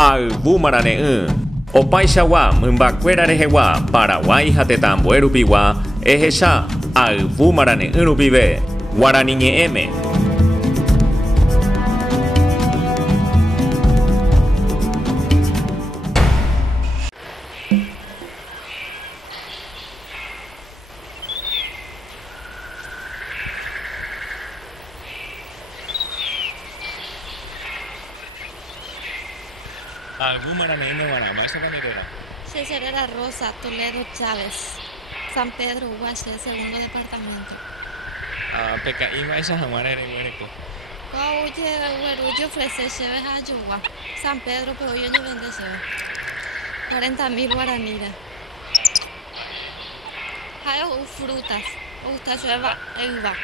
ayvúmarane opaichagua mymbakuéra rehegua Paraguay ha tetãmbuérupigua ehecha ayvúmarane rupive Guarani ñe'ẽme. Ayvúmarane Guarama, esa caminera. Cecerera Rosa, Toledo Chávez, San Pedro Huache, segundo departamento. Pecaíma esa jaguarera y huereco. Oye, Hueruyo ofrece cheves a Yugua, San Pedro, pero yo no vende cheves. 40.000 guaranira. Hay frutas, gusta chueva, uva,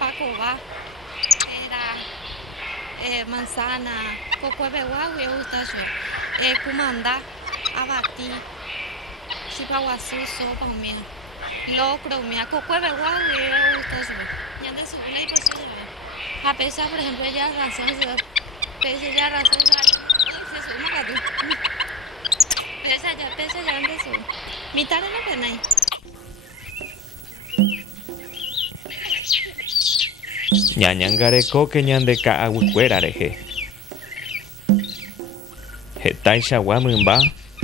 pacoba, era manzana, coco de guagua, y gusta chueva, cumandá, abatí, chipaguazú, sopa, mía. Locro, mía, coco de guagua, y gusta chueva. Ya de su play, pues a pesar, por ejemplo, ya razón, pese ya razón, se suma a tu. Pese ya ande su. Mitad de la pena ahí. Ñañangareko que ñandeka aguikuérarehe. Hetaichagua mymba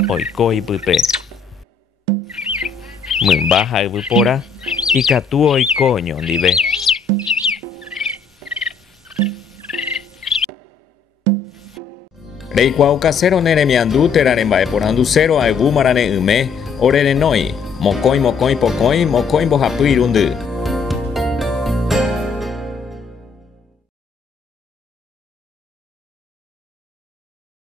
oiko ipype. Mymba ha'yvy ikatu oiko oñondive. Reikuaa casero neremiandu teraremba'eporãndu cero ayvúmarane orereno'i mokõi pokõi mbohapy irundy.